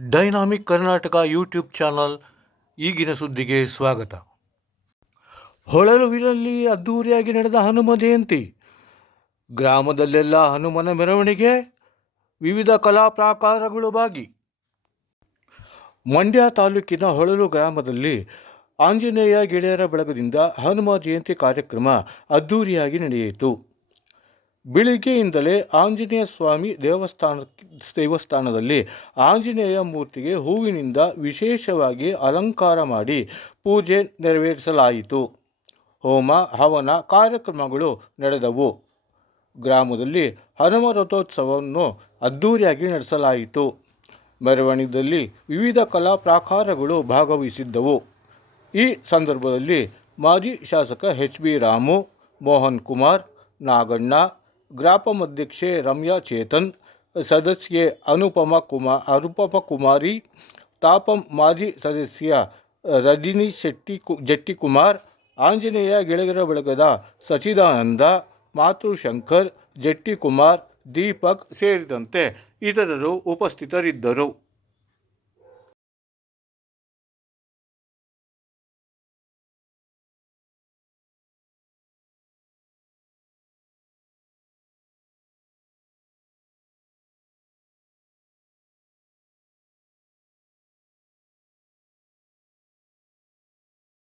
Dynamic Karnataka YouTube channel ಈಗಿನ ಸುದ್ದಿಗೆ ಸ್ವಾಗತ. ಹೊಳಲುವಿನಲ್ಲಿ ಅದ್ಧೂರಿಯಾಗಿ ನಡೆದ ಹನುಮ ಜಯಂತಿ. ಗ್ರಾಮದಲ್ಲೆಲ್ಲ ಹನುಮನ ಮೆರವಣಿಗೆ ವಿವಿಧ ಕಲಾ ಪ್ರಾಕಾರಗಳು ಭಾಗಿ ಮಂಡ್ಯ ತಾಲೂಕಿನ ಹೊಳಲು ಗ್ರಾಮದಲ್ಲಿ ಆಂಜನೇಯ ಗೆಳೆಯರ ಬಳಗದಿಂದ ಹನುಮ ಜಯಂತಿ ಕಾರ್ಯಕ್ರಮ ಅದ್ಧೂರಿಯಾಗಿ ನಡೆಯಿತು. ಬೆಳಿಗ್ಗೆಯಿಂದಲೇ ಆಂಜನೇಯ ಸ್ವಾಮಿ ದೇವಸ್ಥಾನ ದೇವಸ್ಥಾನದಲ್ಲಿ ಆಂಜನೇಯ ಮೂರ್ತಿಗೆ ಹೂವಿನಿಂದ ವಿಶೇಷವಾಗಿ ಅಲಂಕಾರ ಮಾಡಿ ಪೂಜೆ ನೆರವೇರಿಸಲಾಯಿತು. ಹೋಮ, ಹವನ ಕಾರ್ಯಕ್ರಮಗಳು ನಡೆದವು. ಗ್ರಾಮದಲ್ಲಿ ಹನುಮ ರಥೋತ್ಸವವನ್ನು ಅದ್ಧೂರಿಯಾಗಿ ನಡೆಸಲಾಯಿತು. ಮೆರವಣಿಗೆಯಲ್ಲಿ ವಿವಿಧ ಕಲಾ ಪ್ರಾಕಾರಗಳು ಭಾಗವಹಿಸಿದ್ದವು. ಈ ಸಂದರ್ಭದಲ್ಲಿ ಮಾಜಿ ಶಾಸಕ ಎಚ್ ಬಿ ರಾಮು, ಮೋಹನ್ ಕುಮಾರ್, ನಾಗಣ್ಣ ಗ್ರಾಪಂ ಅಧ್ಯಕ್ಷೆ ರಮ್ಯಾ ಚೇತನ್, ಸದಸ್ಯೆ ಅನುಪಮ ಕುಮಾ, ಅನುಪಮ ಕುಮಾರಿ, ತಾಪಂ ಮಾಜಿ ಸದಸ್ಯ ರಜಿನಿ ಶೆಟ್ಟಿ ಕು, ಜಟ್ಟಿಕುಮಾರ್, ಆಂಜನೇಯ ಗೆಳೆಯರ ಬಳಗದ ಸಚಿದಾನಂದ ಮಾತೃಶಂಕರ್, ಜಟ್ಟಿಕುಮಾರ್, ದೀಪಕ್ ಸೇರಿದಂತೆ ಇತರರು ಉಪಸ್ಥಿತರಿದ್ದರು.